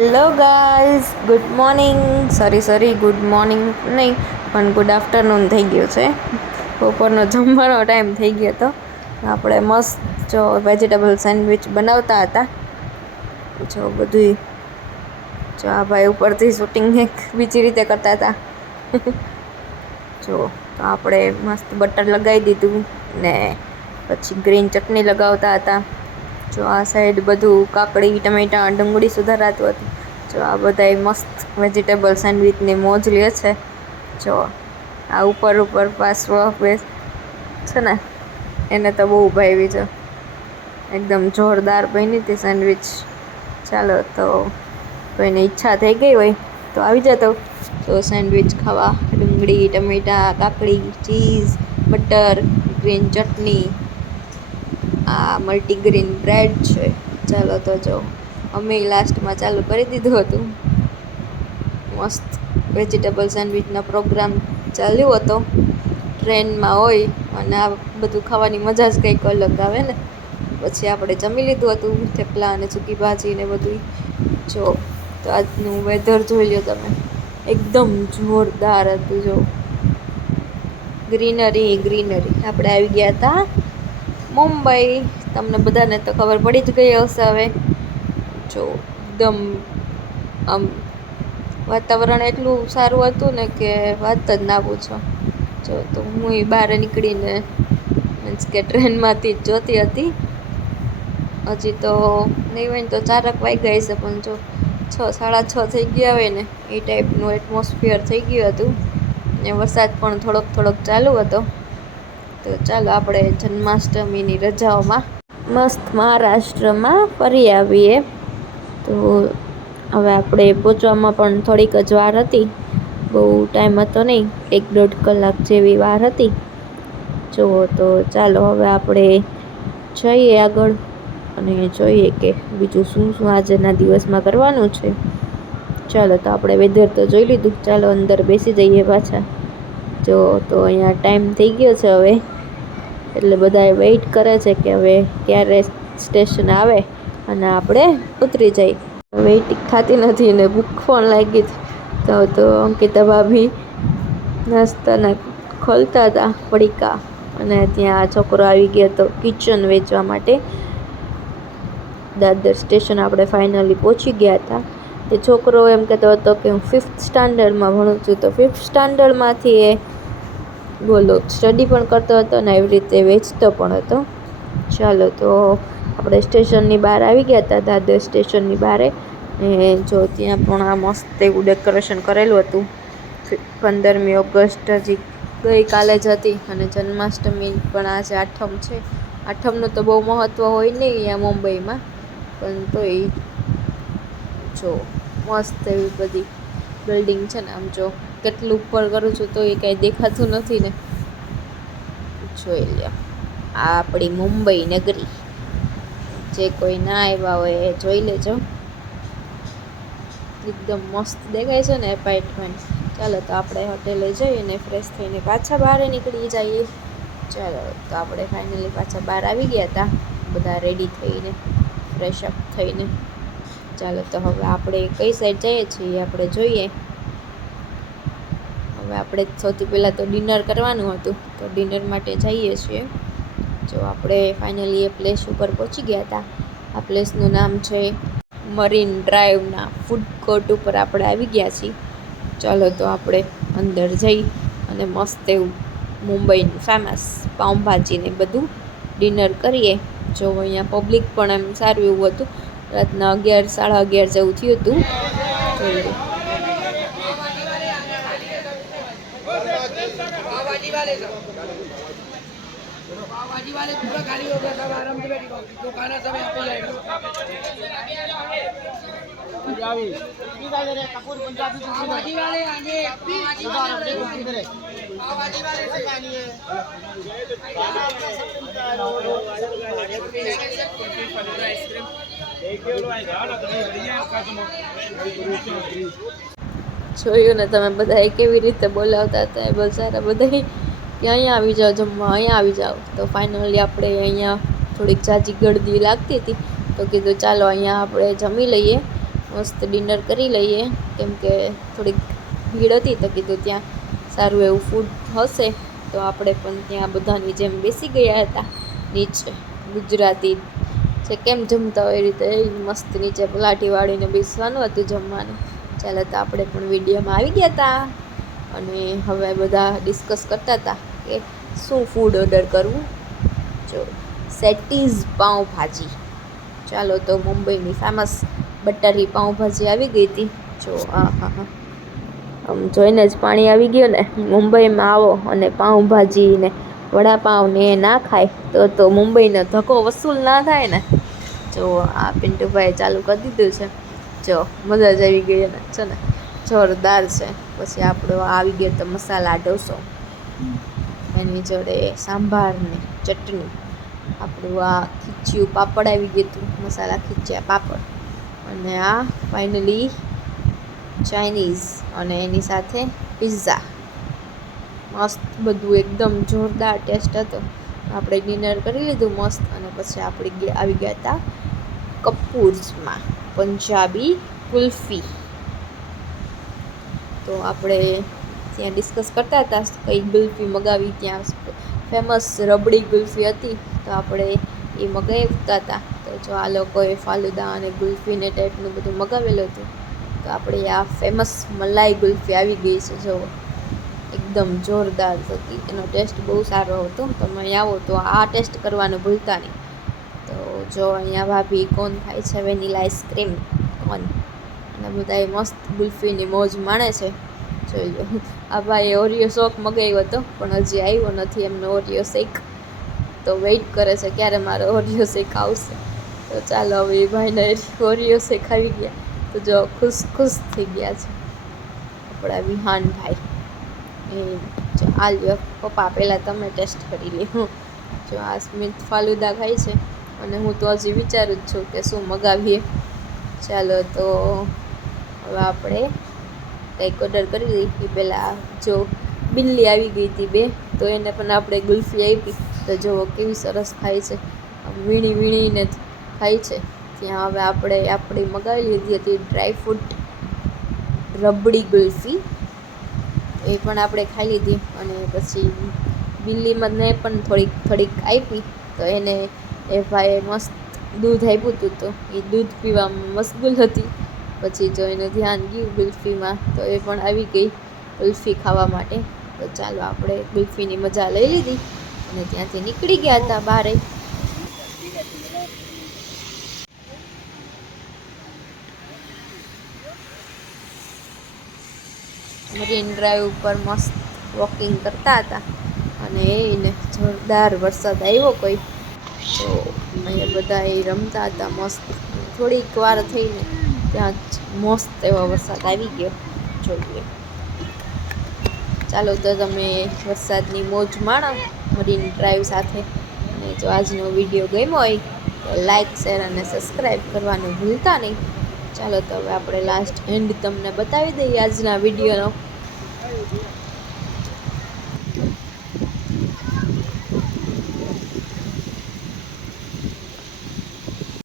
Hello guys, good morning. Sorry good morning નહીં, પણ good afternoon થઈ ગયું છે. બપોરનો જમવાનો ટાઈમ થઈ ગયો હતો. આપણે મસ્ત જો વેજીટેબલ સેન્ડવિચ બનાવતા હતા. જો બધું જો આ ભાઈ ઉપરથી શૂટિંગ એક બીજી રીતે કરતા હતા. જો તો આપણે મસ્ત બટર લગાવી દીધું ને પછી ગ્રીન ચટણી લગાવતા હતા. જો આ સાઈડ બધું કાકડી, ટમેટા, ડુંગળી સુધારાતું હતું. જો આ બધાય મસ્ત વેજીટેબલ સેન્ડવિચની મોજ લે છે. જો આ ઉપર પાછો છે ને, એને તો બહુ ભાવી છે. એકદમ જોરદાર બની હતી સેન્ડવિચ. ચાલો તો કોઈને ઈચ્છા થઈ ગઈ હોય તો આવી જતો તો સેન્ડવિચ ખાવા. ડુંગળી, ટમેટા, કાકડી, ચીઝ, બટર, ગ્રીન ચટણી, આ મલ્ટીગ્રેન બ્રેડ છે. ચાલો તો જો અમે લાસ્ટમાં ચાલુ કરી દીધું હતું. મસ્ત વેજીટેબલ સેન્ડવિચનો પ્રોગ્રામ ચાલ્યો હતો. ટ્રેનમાં હોય અને આ બધું ખાવાની મજા જ કંઈક અલગ આવે ને. પછી આપણે જમી લીધું હતું થેપલા અને સૂકી ભાજી ને બધું. જો તો આજનું વેધર જોઈ લો તમે, એકદમ જોરદાર હતું. જો ગ્રીનરી. આપણે આવી ગયા હતા મુંબઈ. તમને બધાને તો ખબર પડી જ ગઈ હશે હવે. જો એકદમ આમ વાતાવરણ એટલું સારું હતું ને કે વાત જ ના પૂછો. જો તો હું બહાર નીકળીને મીન્સ કે ટ્રેનમાંથી જ જોતી હતી. હજી તો નહીં હોય ને તો 4 વાગ્યા હશે, પણ જો 6, 6:30 થઈ ગયા હોય ને એ ટાઈપનું એટમોસ્ફિયર થઈ ગયું હતું. ને વરસાદ પણ થોડોક ચાલુ હતો. તો ચાલો આપણે જન્માષ્ટમીની રજાઓમાં મસ્ત મહારાષ્ટ્રમાં ફરી આવીએ. તો હવે આપણે પહોંચવામાં પણ થોડીક જ વાર હતી. બહુ ટાઈમ હતો નહીં, 1-1.5 કલાક જેવી વાર હતી. જો તો ચાલો હવે આપણે જઈએ આગળ અને જોઈએ કે બીજું શું આજના દિવસમાં કરવાનું છે. ચાલો તો આપણે વેધર તો જોઈ લીધું. ચાલો અંદર બેસી જઈએ પાછા. જો તો અહીંયા ટાઈમ થઈ ગયો છે હવે, એટલે બધા વેઇટ કરે છે કે હવે ક્યારે સ્ટેશન આવે અને આપણે ઉતરી જઈએ. વેઇટિંગ થતી નથી ને ભૂખ પણ લાગી તો અંકિતા ભાભી નાસ્તાના ખોલતા હતા પડીકા, અને ત્યાં છોકરો આવી ગયો હતો કિચન વેચવા માટે. દાદર સ્ટેશન આપણે ફાઇનલી પહોંચી ગયા હતા. એ છોકરો એમ કહેતો હતો કે હું 5th સ્ટાન્ડર્ડમાં ભણું છું. તો 5th સ્ટાન્ડર્ડમાંથી એ બોલો સ્ટડી પણ કરતો હતો ને એવી રીતે વેચતો પણ હતો. ચાલો તો આપણે સ્ટેશનની બહાર આવી ગયા હતા, દાદર સ્ટેશનની બહાર. જો ત્યાં પણ આ મસ્ત એવું ડેકોરેશન કરેલું હતું. 15મી ઓગસ્ટ હજી ગઈકાલે જ હતી અને જન્માષ્ટમી પણ આજે 8મ છે. 8મનું તો બહુ મહત્ત્વ હોય નહીં અહીંયા મુંબઈમાં, પણ તોય જો મસ્ત એવી બધી બિલ્ડિંગ છે ને. આમ જો કેટલું ઉપર કરું છું તો એ કાંઈ દેખાતું નથી ને. જોઈ લ્યો આ આપણી મુંબઈ નગરી. જે કોઈ ના આવ્યા હોય એ જોઈ લેજો. એકદમ મસ્ત દેખાય છે ને એપાર્ટમેન્ટ. ચાલો તો આપણે હોટેલે જઈને ફ્રેશ થઈને પાછા બહાર નીકળી જઈએ. ચાલો તો આપણે ફાઇનલી પાછા બહાર આવી ગયા હતા, બધા રેડી થઈને, ફ્રેશ અપ થઈને. ચાલો તો હવે આપણે કઈ સાઈડ જઈએ છીએ આપણે જોઈએ. હવે આપણે સૌથી પહેલાં તો ડિનર કરવાનું હતું, તો ડિનર માટે જઈએ છીએ. જો આપણે ફાઇનલી એ પ્લેસ ઉપર પહોંચી ગયા હતા. આ પ્લેસનું નામ છે મરીન ડ્રાઈવના ફૂડ કોર્ટ ઉપર આપણે આવી ગયા છીએ. ચાલો તો આપણે અંદર જઈ અને મસ્ત એવું મુંબઈનું ફેમસ પાઉંભાજીને બધું ડિનર કરીએ. જો અહીંયા પબ્લિક પણ એમ સારું એવું હતું. રાતના 11, 11:30 જેવું થયું હતું. જોઈ લો पावभाजी वाले पूरा खाली हो गया, सब आराम से बैठी तो खाना सब यहाँ पे जाएगा। पावभाजी वाले आगे, पावभाजी वाले જોયું ને તમે બધા કેવી રીતે બોલાવતા હતા એ બચારા બધા કે અહીંયા આવી જાઓ જમવા, અહીંયા આવી જાઓ. તો ફાઇનલી આપણે અહીંયા થોડીક જાજી ગળદી લાગતી હતી તો કીધું ચાલો અહીંયા આપણે જમી લઈએ. મસ્ત ડિનર કરી લઈએ, કેમ કે થોડીક ભીડ હતી તો કીધું ત્યાં સારું એવું ફૂડ હશે તો આપણે પણ ત્યાં બધાની જેમ બેસી ગયા હતા નીચે. ગુજરાતી જે કેમ જમતા હોય એ રીતે મસ્ત નીચે પલાઠી વાળીને બેસવાનું હતું જમવાનું. ચાલો તો આપણે પણ વિડીયોમાં આવી ગયા હતા અને હવે બધા ડિસ્કસ કરતા હતા કે શું ફૂડ ઓર્ડર કરવું. જો સેટીઝ પાઉંભાજી, ચાલો તો મુંબઈની ફેમસ બટરી પાઉંભાજી આવી ગઈ હતી. જો હા હા હા, આમ જોઈને જ પાણી આવી ગયું ને. મુંબઈમાં આવો અને પાઉંભાજી ને વડાપાઉં ને ના ખાય તો મુંબઈનો ધક્કો વસૂલ ના થાય ને. જો આ પિન્ટુભાઈ ચાલુ કરી દીધું છે. જો મજા જ આવી ગઈ ને, છે ને જોરદાર છે. પછી આપણો આવી ગયો તો મસાલા ઢોસો, એની જોડે સાંભારની ચટણી. આપણું આ ખીચ્યું પાપડ આવી ગયું હતું, મસાલા ખીચ્યા પાપડ. અને આ ફાઇનલી ચાઇનીઝ અને એની સાથે પિઝા. મસ્ત બધું એકદમ જોરદાર ટેસ્ટ હતો. આપણે ડિનર કરી લીધું મસ્ત અને પછી આપણે આવી ગયા હતા કપૂર્સમાં પંજાબી કુલ્ફી. તો આપણે ત્યાં ડિસ્કસ કરતા હતા કઈ કુલ્ફી મગાવી. ત્યાં ફેમસ રબડી કુલ્ફી હતી તો આપણે એ મગાવતા હતા. તો જો આ લોકોએ ફાલુદા અને કુલ્ફીને ટાઈપનું બધું મગાવેલું હતું. તો આપણે આ ફેમસ મલાઈ કુલ્ફી આવી ગઈ છે. જો એકદમ જોરદાર હતી, એનો ટેસ્ટ બહુ સારો હતો. તમે અહીં આવો તો આ ટેસ્ટ કરવાનું ભૂલતા નહીં. તો જો અહીંયા ભાભી કોન ખાય છે, વેનીલા આઈસ્ક્રીમ કોન, અને બધા મસ્ત ગુલ્ફીની મોજ માણે છે. જોઈ લો, આ ભાઈએ ઓરિયો શોક મગાવ્યો હતો પણ હજી આવ્યો નથી એમનો ઓરિયો શેક. તો વેઇટ કરે છે ક્યારે મારો ઓરિયો શેક આવશે. તો ચાલો હવે એ ભાઈને ઓરિયો શેક આવી ગયા તો જો ખુશ ખુશ થઈ ગયા છે આપણા વિહાનભાઈ. એ જો આ લ્યો પપ્પા, પહેલાં તમે ટેસ્ટ કરી લ્યો. જો આ સ્મિત ફાલુદા ખાય છે અને હું તો હજી વિચારું જ છું કે શું મગાવીએ. ચાલો તો હવે આપણે કંઈક ઓર્ડર કરી દઈએ. એ પહેલાં જો બિલ્લી આવી ગઈ હતી 2, તો એને પણ આપણે ગુલ્ફી આપી. તો જુઓ કેવી સરસ ખાય છે, વીણી વીણીને ખાય છે. ત્યાં હવે આપણે આપણી મગાવી લીધી હતી ડ્રાયફ્રૂટ રબડી ગુલ્ફી, એ પણ આપણે ખાઈ લીધી. અને પછી બિલ્લીમાં ને પણ થોડીક આપી. તો એને એ ભાઈએ મસ્ત દૂધ આપ્યું હતું તો એ દૂધ પીવામાં મશગુલ હતી. પછી જો એનું ધ્યાન ગયું ગુલ્ફીમાં તો એ પણ આવી ગઈ ગુલ્ફી ખાવા માટે. તો ચાલો આપણે ગુલ્ફીની મજા લઈ લીધી અને ત્યાંથી નીકળી ગયા હતા બહાર. મરીન ડ્રાઈવ ઉપર મસ્ત વોકિંગ કરતા હતા અને એને જોરદાર વરસાદ આવ્યો કોઈ. તો અહીંયા બધા એ રમતા હતા મસ્ત. થોડીક વાર થઈને ત્યાં જ મસ્ત એવો વરસાદ આવી ગયો. જોઈએ, ચાલો તો તમે વરસાદની મોજ માણો મરીન ડ્રાઈવ સાથે. અને જો આજનો વિડીયો ગમ્યો હોય તો લાઈક, શેર અને સબસ્ક્રાઈબ કરવાનું ભૂલતા નહીં. ચાલો તો હવે આપણે લાસ્ટ એન્ડ તમને બતાવી દઈએ આજના વિડીયોનો.